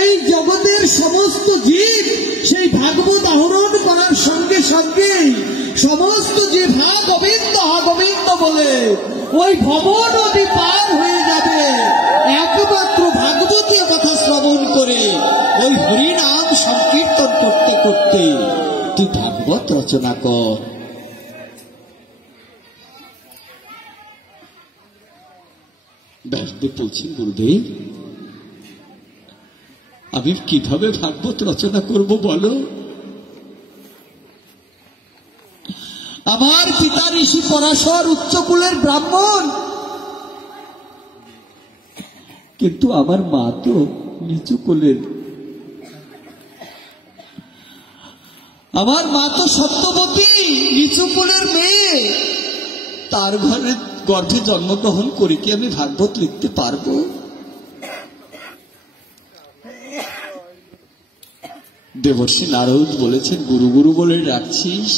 এই জগতের সমস্ত জীব সেই ভাগবত আহরণ করার সঙ্গে সঙ্গেই সমস্ত যে হা গোবিন্দ বলে ওই ভব নদী পার হয়ে যাবে একমাত্র ভাগবতীয় কথা শ্রবণ করে, ওই হরিনাম সংকীর্তন করতে করতে। তুই ভাগবত রচনা কর। ব্যাসদেব বলছেন, গুরুদেব আমি কিভাবে ভাগবত রচনা করব বলো? আমার পিতা ঋষি পরাশর উচ্চকুলের ব্রাহ্মণ, কিন্তু আমার মা তো নিচু কুলের। আমার মা তো সত্যবতী, নিচু কুলের মেয়ে। তার ঘরে গর্ভে জন্মগ্রহণ করে কি আমি ভাগবত লিখতে পারবো? দেবর্ষি নারদ বলেছেন, গুরু গুরু বলে রাখছিস,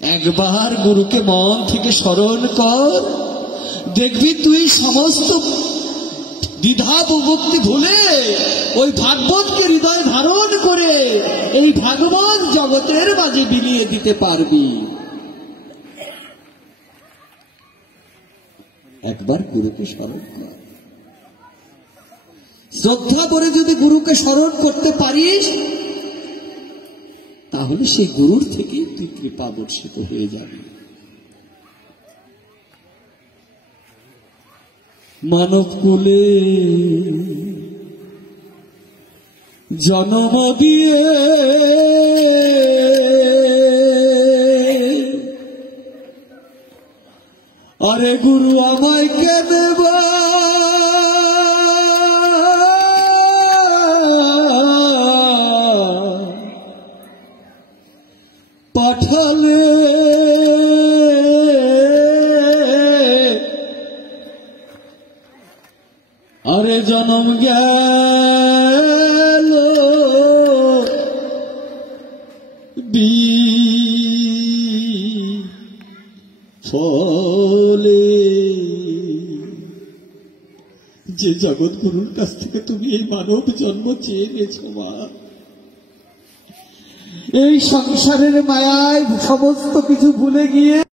একবার গুরুকে মন থেকে স্মরণ কর, দেখবি তুই সমস্ত দ্বিধা বিভক্তি ভুলে ওই ভাগবতকে হৃদয় ধারণ করে এই ভাগবত জগতের মাঝে বিলিয়ে দিতে পারবি। একবার গুরুকে স্মরণ কর, শ্রদ্ধা করে যদি গুরুকে স্মরণ করতে পারিস, তাহলে সেই গুরুর থেকে তুই কৃপা বর্ষিত হয়ে যাবি। মানব কুলে জন্ম দিয়ে আরে গুরু আমায় কেন পাঠালে, আরে জনম গেল ফলে। যে জগৎগুরুর কাছ থেকে তুমি এই মানব জন্ম চেয়ে গেছো মা, এই সংসারের মায়ায় সমস্ত কিছু ভুলে গিয়ে